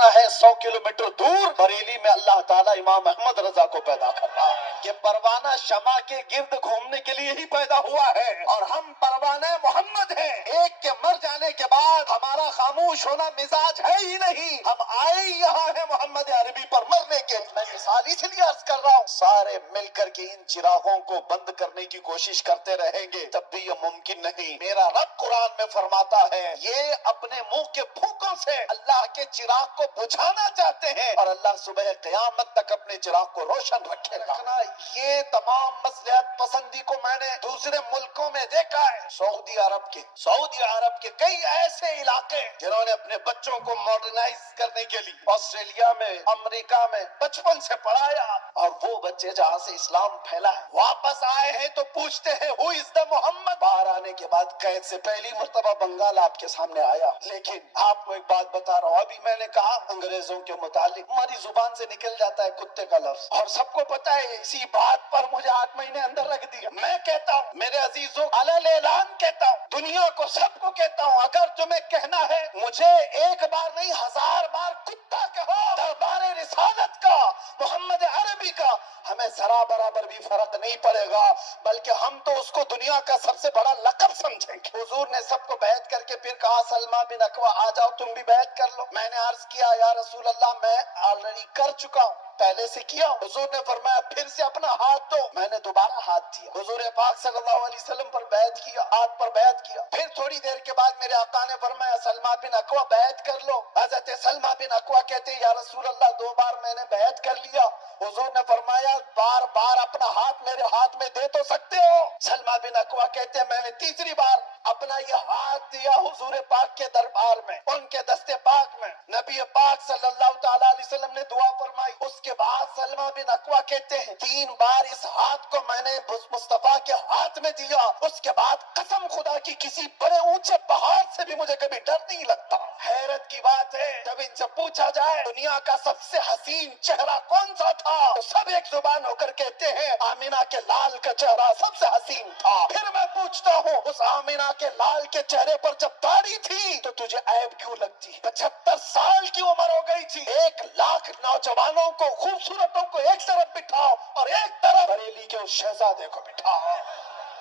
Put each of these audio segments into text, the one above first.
پروانہ ہے 100 کلومیٹر دور، بریلی میں اللہ تعالیٰ امام احمد رضا کو پیدا کر رہا ہے۔ یہ پروانہ شمع کے گرد گھومنے کے لیے ہی پیدا ہوا ہے، اور ہم پروانہ محمد ہیں۔ ایک کے مر جانے کے بعد ہمارا خاموش ہونا مزاج ہے ہی نہیں، ہم آئے ہی یہاں ہیں محمد عربی پر مرنے کے۔ میں مثال اس لیے عرض کر رہا ہوں، سارے مل کر کے ان چراغوں کو بند کرنے کی کوشش کرتے رہیں گے تب بھی یہ ممکن نہیں۔ میرا رب قرآن میں فرماتا ہے یہ اپنے منہ کے پھونکوں سے اللہ کے چراغ کو بجھانا چاہتے ہیں، اور اللہ صبح قیامت تک اپنے چراغ کو روشن رکھے گا۔ یہ تمام مصلحت پسندی کو میں نے دوسرے ملکوں میں دیکھا ہے، سعودی عرب کے کئی ایسے علاقے جنہوں نے اپنے بچوں کو ماڈرنائز کرنے کے لیے آسٹریلیا میں، امریکہ میں بچپن سے پڑھایا، اور وہ بچے جہاں سے اسلام پھیلا ہے واپس آئے ہیں تو پوچھتے ہیں ہو از دا محمد۔ باہر آنے کے بعد قید سے پہلی مرتبہ بنگال آپ کے سامنے آیا، لیکن آپ کو ایک بات بتا رہا ہوں، ابھی میں نے کہا انگریزوں کے متعلق ہماری زبان سے نکل جاتا ہے کتے کا لفظ، اور سب کو پتا ہے اسی بات پر مجھے 8 مہینے اندر رکھ دیا۔ میں کہتا ہوں میرے عزیزوں، علل اعلان کہتا ہوں، دنیا کو سب کو کہتا ہوں، اگر تمہیں کہنا ہے مجھے ایک بار نہیں 1000 بار کتا کہو، دربار رسالت کا، محمد عربی کا، ہمیں ذرا برابر بھی فرق نہیں پڑے گا، بلکہ ہم تو اس کو دنیا کا سب سے بڑا لقب سمجھیں گے۔ حضور نے سب کو بیعت کر کے پھر کہا سلمہ بن اکوع آ جاؤ تم بھی بیعت کر لو۔ میں نے عرض کیا یا رسول اللہ میں آلریڈی کر چکا ہوں، پہلے سے کیا۔ حضور نے فرمایا پھر سے اپنا ہاتھ دو، میں نے دوبارہ ہاتھ دیا۔ حضور پاک صلی اللہ علیہ وسلم پر بیعت کیا، ہاتھ پر بیعت کیا۔ پھر تھوڑی دیر کے بعد میرے آقا نے فرمایا سلمہ بن اکوع بیعت کر لو۔ حضرت سلمہ بن اکوع کہتے ہیں یا رسول اللہ 2 بار میں نے بیعت کر لیا۔ حضور نے فرمایا بار بار اپنا ہاتھ میرے ہاتھ میں دے تو سکتے ہو؟ سلمہ بن اکوع کہتے ہیں میں نے تیسری بار اپنا یہ ہاتھ دیا حضور پاک کے دربار میں، ان کے دستے پاک میں، نبی پاک صلی اللہ تعالی علیہ وسلم نے دعا فرمائی۔ اس کے بعد سلمہ بن اکوع کہتے ہیں 3 بار اس ہاتھ کو میں نے مصطفیٰ کے ہاتھ میں دیا، اس کے بعد قسم خدا کی کسی بڑے اونچے پہاڑ سے بھی مجھے کبھی ڈر نہیں لگتا۔ حیرت کی بات ہے جب ان سے پوچھا جائے دنیا کا سب سے حسین چہرہ کون سا تھا تو سب ایک زبان ہو کر کہتے ہیں آمینہ کے لال کا چہرہ سب سے حسین تھا۔ پھر میں پوچھتا ہوں اس آمینہ کے لال کے چہرے پر جب داڑھی تھی تو تجھے عیب کیوں لگتی؟ 75 سال کی عمر ہو گئی تھی، 1 لاکھ نوجوانوں کو خوبصورتوں کو ایک طرف بٹھاؤ اور ایک طرف بریلی کے اس شہزادے کو بٹھاؤ،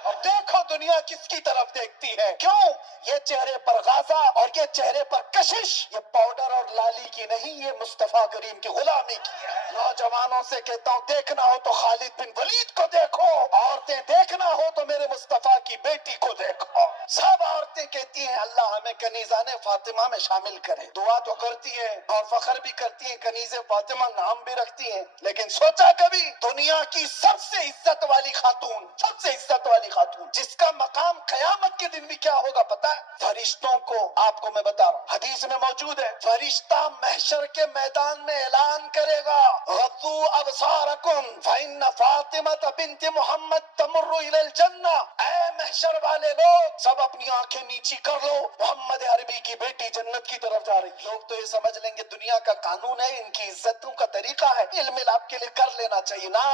اور دیکھو دنیا کس کی طرف دیکھتی ہے۔ کیوں؟ یہ چہرے پر غازہ اور یہ چہرے پر کشش یہ پاؤڈر اور لالی کی نہیں، یہ مصطفیٰ کریم کی غلامی کی ہے۔ نوجوانوں سے کہتا ہوں دیکھنا ہو تو خالد بن ولید کو دیکھو، عورتیں دیکھنا ہو تو میرے مصطفیٰ کی بیٹی کو دیکھو۔ سب عورتیں کہتی ہیں اللہ ہمیں کنیزان فاطمہ میں شامل کرے، دعا تو کرتی ہیں اور فخر بھی کرتی ہیں، کنیز فاطمہ نام بھی رکھتی ہیں، لیکن سوچا کبھی دنیا کی سب سے عزت والی خاتون، سب سے عزت والی خاتون جس کا مقام قیامت کے دن بھی کیا ہوگا پتا ہے؟ فرشتوں کو آپ کو میں بتا رہا ہوں حدیث میں موجود ہے، فرشتہ محشر کے میدان میں اعلان کرے گا غضوا ابصارکم فإن فاطمة بنت محمد تمر إلى الجنہ، اے محشر والے لوگ سب اپنی آنکھیں نیچی کر لو، محمد عربی کی بیٹی جنت کی طرف جا رہی۔ لوگ تو یہ سمجھ لیں گے دنیا کا قانون ہے، ان کی عزتوں کا طریقہ ہے، علم آپ کے لیے کر لینا چاہیے نا۔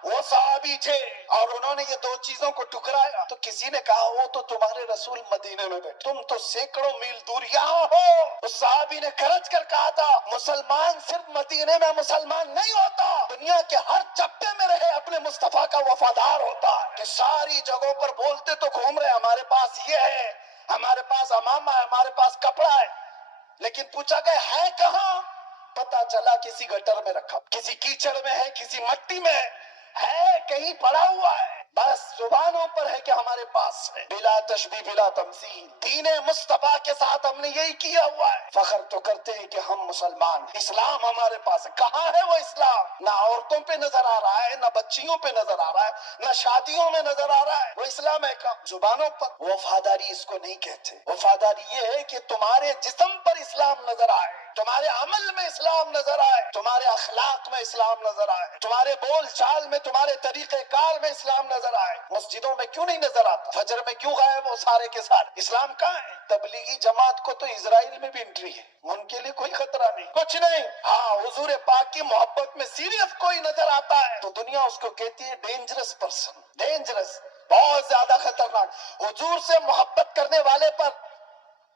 وہ صحابی تھے اور انہوں نے یہ 2 چیزوں کو ٹکرایا تو کسی نے کہا وہ تو تمہارے رسول مدینے میں بیٹھے، تم تو سینکڑوں میل دور یہاں ہو۔ اس صحابی نے گرج کر کہا تھا مسلمان صرف مدینے میں مسلمان نہیں ہوتا، دنیا کے ہر چپے میں رہے اپنے مصطفیٰ کا وفادار ہوتا ہے، کہ ساری جگہوں پر بولتے تو گھوم رہے ہمارے پاس یہ ہے، ہمارے پاس امامہ ہے، ہمارے پاس کپڑا ہے، لیکن پوچھا گیا ہے کہاں؟ پتا چلا کسی گٹر میں رکھا، کسی کیچڑ میں ہے، کسی مٹی میں ہے، کہیں پڑا ہوا ہے، بس زبانوں پر ہے کہ ہمارے پاس ہے، بلا تشبیہ بلا تمثیل۔ دین مصطفیٰ کے ساتھ ہم نے یہی کیا ہوا ہے، فخر تو کرتے ہیں کہ ہم مسلمان، اسلام ہمارے پاس ہے۔ کہاں ہے وہ اسلام؟ نہ عورتوں پہ نظر آ رہا ہے، نہ بچیوں پہ نظر آ رہا ہے، نہ شادیوں میں نظر آ رہا ہے، وہ اسلام ہے کہاں؟ زبانوں پر۔ وفاداری اس کو نہیں کہتے، وفاداری یہ ہے کہ تمہارے جسم پر اسلام نظر آئے، تمہارے عمل میں اسلام نظر آئے، تمہارے اخلاق میں اسلام نظر آئے، تمہارے بول چال میں، تمہارے طریقہ کار میں اسلام نظر آئے۔ مسجدوں میں کیوں نہیں نظر آتا؟ فجر میں کیوں غائب ہو سارے کے سارے؟ اسلام کہاں ہے؟ تبلیغی جماعت کو تو اسرائیل میں بھی انٹری ہے، ان کے لیے کوئی خطرہ نہیں، کچھ نہیں۔ ہاں حضور پاک کی محبت میں سیریس کوئی نظر آتا ہے تو دنیا اس کو کہتی ہے ڈینجرس پرسن، ڈینجرس، بہت زیادہ خطرناک۔ حضور سے محبت کرنے والے پر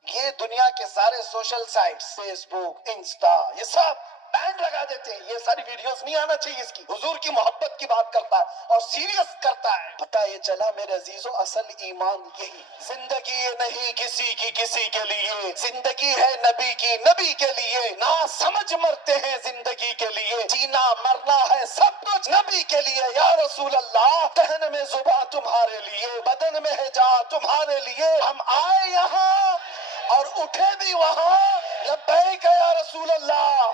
یہ دنیا کے سارے سوشل سائٹس فیس بک انسٹا یہ سب بینڈ لگا دیتے ہیں، یہ ساری ویڈیوز نہیں آنا چاہیے، اس کی حضور کی محبت کی بات کرتا ہے اور سیریس کرتا ہے۔ پتہ یہ چلا میرے عزیزو اصل ایمان یہی، زندگی یہ نہیں کسی کی کسی کے لیے، زندگی ہے نبی کی نبی کے لیے، نہ سمجھ مرتے ہیں زندگی کے لیے، جینا مرنا ہے سب کچھ نبی کے لیے۔ یا رسول اللہ دہن میں زباں تمہارے لیے، بدن میں ہے جان تمہارے لیے، ہم آئے یہاں اور اٹھے بھی وہاں، لبیک یا رسول اللہ۔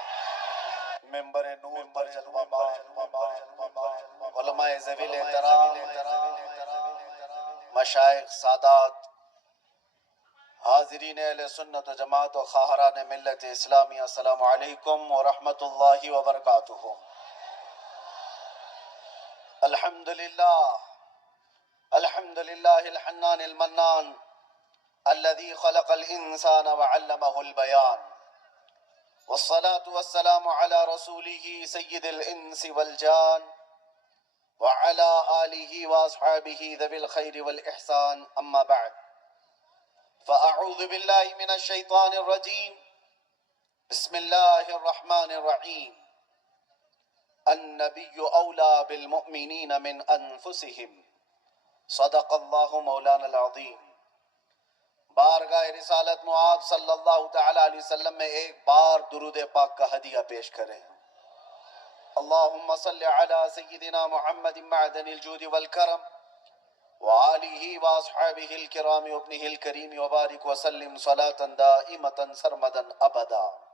ممبر نور پر جلوہ بار، علماء ذویل احترام، مشائخ سادات، حاضرین اہل سنت و جماعت و خواہران ملت اسلامی، السلام علیکم ورحمت اللہ وبرکاتہ۔ الحمدللہ الحمدللہ الحنان المنان الذي خلق الإنسان وعلمه البيان، والصلاة والسلام على رسوله سيد الإنس والجان وعلى آله وأصحابه ذوي الخير والإحسان، أما بعد فأعوذ بالله من الشيطان الرجيم، بسم الله الرحمن الرحيم، النبي أولى بالمؤمنين من أنفسهم، صدق الله مولانا العظيم۔ بارگاہ رسالت معاب صلی اللہ تعالی علیہ وسلم میں ایک بار درود پاک کا ہدیہ پیش کریں۔ اللہم صلی علی سیدنا محمد معدن الجود والکرم وآلہ واصحابہ الکرام وابنہ الکریم وبارک وسلم صلاة دائمة سرمدا ابدا۔